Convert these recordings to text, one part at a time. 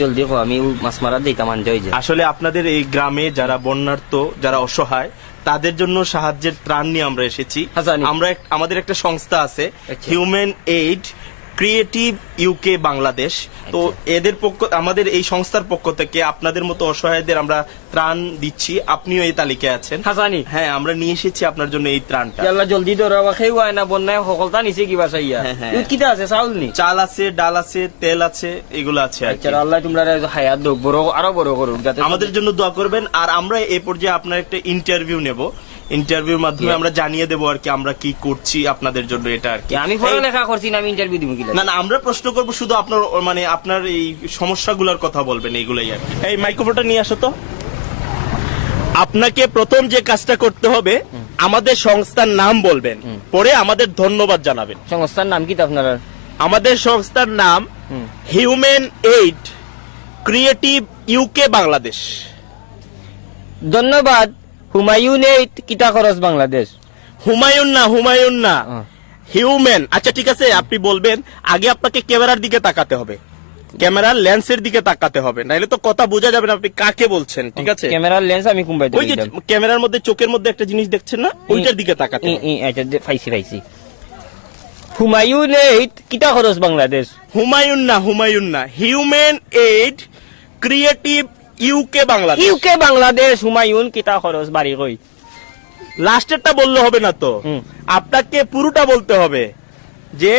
জলদি আমি মাছ মারা দিতাম আনজয় যে আসলে আপনাদের এই গ্রামে যারা বন্যার্ত, যারা অসহায়, তাদের জন্য সাহায্যের ত্রাণ নিয়ে আমরা এসেছি। হাসানি। আমরা আমাদের একটা সংস্থা আছে, আচ্ছা। Human aid creative UK Bangladesh. তো এদের আমাদের এই সংস্থার পক্ষ থেকে আপনাদের মতো অসহায়দের আমরা ত্রাণ দিচ্ছি। আপনিও এই তালিকায় আছেন। হাসানি। হ্যাঁ, আমরা নিয়ে এসেছি আপনার জন্য এই ত্রাণটা। আল্লাহ জলদি ধরা খেয়ে হয় না বন্যায় সকলটা নিচে কিবা চাইয়া হ্যাঁ, হ্যাঁ। কিটা আছে চাউল নি চাল আছে, ডাল আছে, তেল আছে, এগুলো আছে আর কি। আচ্ছা আল্লাহ তোমরা হায়াত দোক বড় আরো বড় করুক যাতে আমাদের জন্য দোয়া করবেন। আর আমরা এই পর্যায়ে আপনার একটা ইন্টারভিউ নেব। ইন্টারভিউর মাধ্যমে আমরা জানিয়ে দেবো আর কি আমরা কি করছি আপনাদের জন্য, এটা আর কি। আমি পড়ালেখা করছি না, আমি ইন্টারভিউ দিব কি না না, আমরা প্রশ্ন করব শুধু আপনার, মানে আপনার এই সমস্যাগুলোর কথা বলবেন, এইগুলাই আর কি। এই মাইক্রোফোনটা নিয়ে আসো তো। আপনাকে প্রথম যে কাজটা করতে হবে, আমাদের সংস্থার নাম বলবেন, পরে আমাদের ধন্যবাদ জানাবেন। সংস্থার নাম কি আপনার? আমাদের সংস্থার নাম human aid creative UK Bangladesh. ধন্যবাদ। হুমায়ুন এইট কিটা খরচ বাংলাদেশ। হুমায়ুন না হিউম্যান। আচ্ছা ঠিক আছে, আপনি বলবেন। আগে আপনাকে ক্যামেরার দিকে তাকাতে হবে, ক্যামেরার লেন্সের দিকে তাকাতে হবে, নাহলে তো কথা বোঝা যাবে না আপনি কাকে বলছেন। ঠিক আছে, ক্যামেরার লেন্স আমি কুম্বাই ওই যে ক্যামেরার মধ্যে চোখের মধ্যে একটা জিনিস দেখছেন না, ওইটার দিকে তাকাতে হবে। আচ্ছা পাইছি। হুমায়ুন এইট কিটা খরচ বাংলাদেশ। হুমায়ুন না human aid creative UK Bangladesh. UK Bangladesh Humayun কিটা খরচ বাড়ি কই। লাস্টেরটা বললে হবে না তো, আপনাকে পুরোটা বলতে হবে যে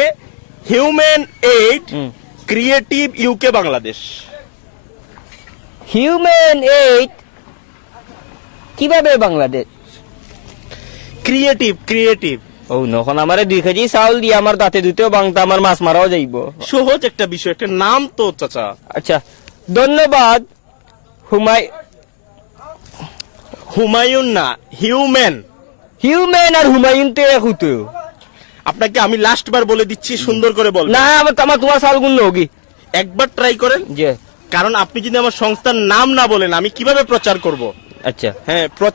human aid creative UK Bangladesh. Human eight কিভাবে বাংলাদেশ। ক্রিয়েটিভ ও নখন আমারে 2 কেজি চাউল দিয়ে আমার দাঁতে দুতেও বাংতা, আমার মাছ মারাও যাইব। সহজ একটা বিষয়, একটা নাম তো চাচা। আচ্ছা ধন্যবাদ। হুমায়ুন না হিউম্যান আর হুমায়ুন তো এক হতো। আপনাকে আমি লাস্ট বার বলে দিচ্ছি, সুন্দর করে বল। না আমার তোমার চাউল গুণ হোগি একবার ট্রাই করেন, যে কারণ আপনি যদি আমার সংস্থার নাম না বলেন আমি কিভাবে প্রচার করব। আচ্ছা হ্যাঁ, প্রচার